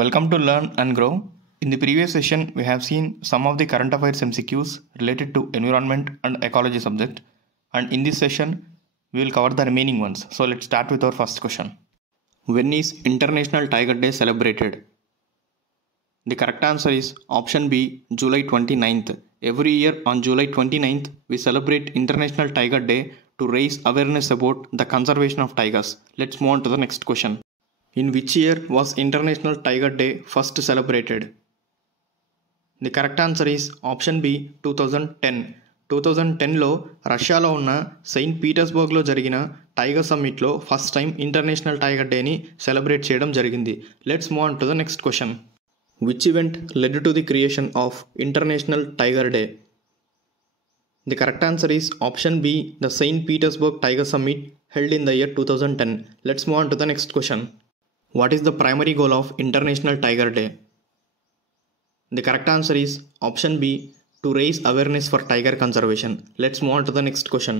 Welcome to Learn and Grow. In the previous session, we have seen some of the current affairs MCQs related to environment and ecology subject. And in this session, we will cover the remaining ones. So let's start with our first question. When is International Tiger Day celebrated? The correct answer is option B, July 29th. Every year on July 29th, we celebrate International Tiger Day to raise awareness about the conservation of tigers. Let's move on to the next question. In which year was International Tiger Day first celebrated? The correct answer is option B, 2010. 2010లో రష్యాలో ఉన్న saint పీటర్స్బర్గ్లో జరిగిన tiger సమ్మిట్లో first time international tiger డేని celebrate చేయడం జరిగింది. Let's move on to the next question. Which event led to the creation of international tiger day? The correct answer is option B, the St. Petersburg Tiger Summit held in the year 2010. Let's move on to the next question. What is the primary goal of International Tiger Day? The correct answer is option B, to raise awareness for tiger conservation. Let's move on to the next question.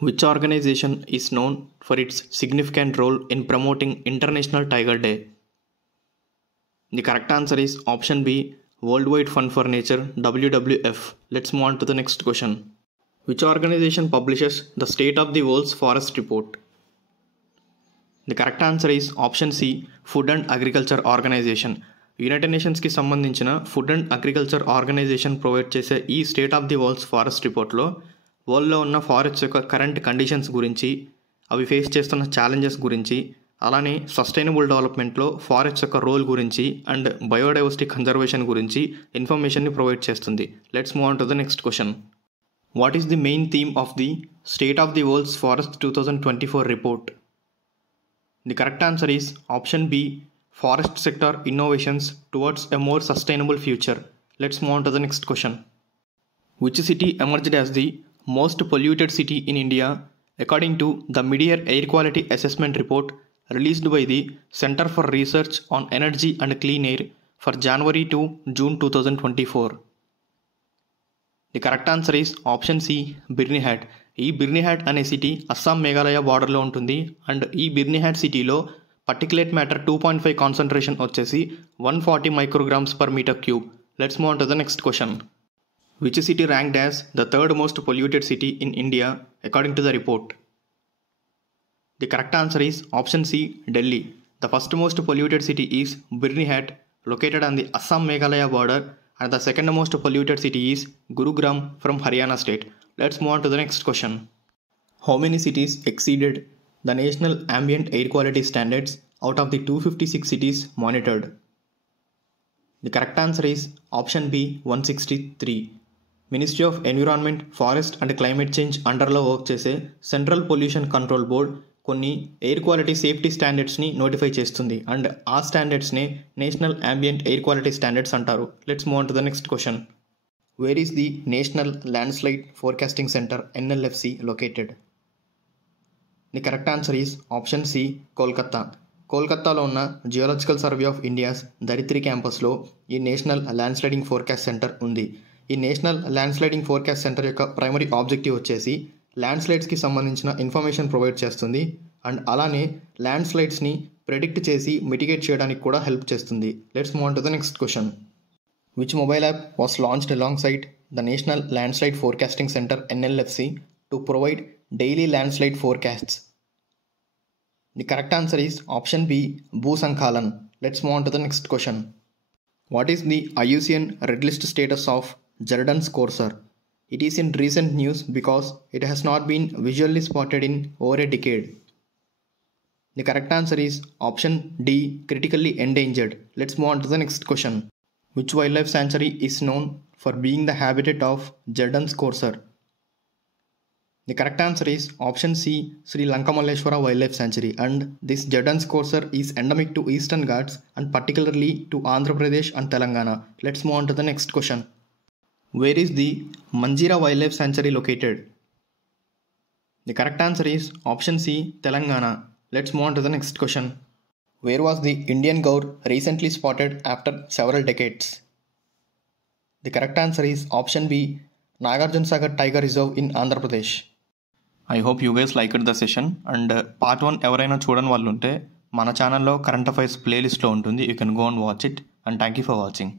Which organization is known for its significant role in promoting International Tiger Day? The correct answer is option B, Worldwide Fund for Nature, WWF. Let's move on to the next question. Which organization publishes the State of the World's Forest Report? The correct answer is option C, Food and Agriculture Organization. United నేషన్స్కి సంబంధించిన food and agriculture organization provide చేసే ఈ state of the world's forest రిపోర్ట్లో వరల్డ్లో ఉన్న ఫారెస్ట్ యొక్క current conditions గురించి, అవి ఫేస్ చేస్తున్న ఛాలెంజెస్ గురించి, అలానే సస్టైనబుల్ డెవలప్మెంట్లో ఫారెస్ట్ యొక్క రోల్ గురించి అండ్ బయోడైవర్సిటీ కన్జర్వేషన్ గురించి ఇన్ఫర్మేషన్ని ప్రొవైడ్ చేస్తుంది. Let's move on to the next question. What is the main theme of the state of the world's forest 2024 report? The correct answer is option B, Forest Sector Innovations Towards a More Sustainable Future. Let's move on to the next question. Which city emerged as the most polluted city in India according to the Mid-Year Air Quality Assessment Report released by the Center for Research on Energy and Clean Air for January to June 2024? The correct answer is option C, Birnihat. ఈ బిర్నిహాట్ అనే సిటీ అస్సాం మేఘాలయ బార్డర్లో ఉంటుంది అండ్ ఈ బిర్నిహాట్ సిటీలో particulate matter 2.5 concentration వచ్చేసి 140 micrograms per metre cube. Let's move on to the next question. Which city ranked as the third most polluted city in India according to the report? The correct answer is option C, Delhi. The first most polluted city is Byrnihat, located on the Assam Meghalaya border, and the second most polluted city is Gurugram from Haryana state. Let's move on to the next question. How many cities exceeded the National Ambient Air Quality Standards out of the 256 cities monitored? The correct answer is option B, 163. Ministry of Environment, Forest and Climate Change అండర్లో work చేసే central pollution control board కొన్ని air quality safety స్టాండర్డ్స్ని notify చేస్తుంది and ఆ స్టాండర్డ్స్నే national ambient air quality standards అంటారు. Let's move on to the next question. Where is the national landslide forecasting centre NLFC located? The correct answer is option C, Kolkata. కోల్కత్తాలో ఉన్న geological survey of India's Dharitri క్యాంపస్లో ఈ national landsliding forecast centre ఉంది. ఈ national landsliding forecast centre యొక్క primary objective వచ్చేసి ల్యాండ్స్లైడ్స్కి సంబంధించిన ఇన్ఫర్మేషన్ ప్రొవైడ్ చేస్తుంది అండ్ అలానే ల్యాండ్స్లైడ్స్ని ప్రెడిక్ట్ చేసి మిటిగేట్ చేయడానికి కూడా హెల్ప్ చేస్తుంది. Let's move on to the next question. Which mobile app was launched alongside the national landslide forecasting centre NLFC to provide daily landslide forecasts? The correct answer is option B, Bhusankalan. Let's move on to the next question. What is the IUCN Red List status of Jordan's Corsair? It is in recent news because it has not been visually spotted in over a decade. The correct answer is option D, critically endangered. Let's move on to the next question. Which wildlife sanctuary is known for being the habitat of Jordan's Corsair? The correct answer is option C, Sri Lankamalleshwara Wildlife Sanctuary, and this Jordan's Corsair is endemic to Eastern Ghats and particularly to Andhra Pradesh and Telangana. Let's move on to the next question. Where is the Manjira Wildlife Sanctuary located? The correct answer is option C, Telangana. Let's move on to the next question. Where was the Indian gaur recently spotted after several decades? The correct answer is option B, Nagarjuna Sagar Tiger Reserve in Andhra Pradesh. I hope you guys liked the session and part 1 ఎవరైనా చూడని వాళ్ళు ఉంటే మన ఛానల్లో current affairs ప్లేలిస్ట్లో ఉంటుంది. You can go and watch it. And thank you for watching.